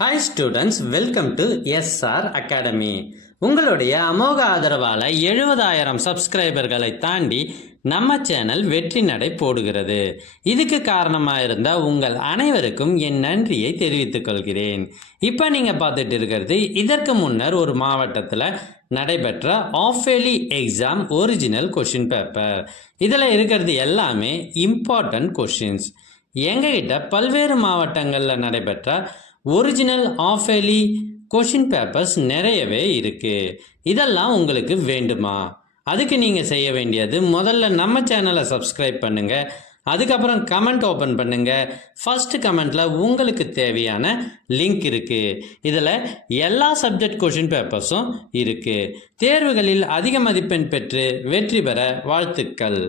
Hi students, welcome to SR academy. உங்களுடைய அமோக ஆதரவால் 70,000 சப்ஸ்கிரைபர்களை தாண்டி நம்ம சேனல் வெற்றி நடை போடுகிறது. இதுக்கு காரணமாக இருந்த உங்கள் அனைவருக்கும் என் நன்றியை தெரிவித்துக் கொள்கிறேன். இப்போ நீங்கள் பார்த்துட்டு இருக்கிறது இதற்கு முன்னர் ஒரு மாவட்டத்தில் நடைபெற்ற half yearly exam original question paper. இதில் இருக்கிறது எல்லாமே இம்பார்ட்டன்ட் கொஷின்ஸ். எங்ககிட்ட பல்வேறு மாவட்டங்களில் நடைபெற்ற ஒரிஜினல் ஆஃபேலி கொஷின் பேப்பர்ஸ் நிறையவே இருக்குது. இதெல்லாம் உங்களுக்கு வேண்டுமா? அதுக்கு நீங்கள் செய்ய வேண்டியது முதல்ல நம்ம சேனலை சப்ஸ்கிரைப் பண்ணுங்கள். அதுக்கப்புறம் கமெண்ட் ஓப்பன் பண்ணுங்கள். ஃபஸ்ட்டு கமெண்ட்டில் உங்களுக்கு தேவையான லிங்க் இருக்குது. இதில் எல்லா சப்ஜெக்ட் கொஷின் பேப்பர்ஸும் இருக்குது. தேர்வுகளில் அதிக மதிப்பெண் பெற்று வெற்றி பெற வாழ்த்துக்கள்.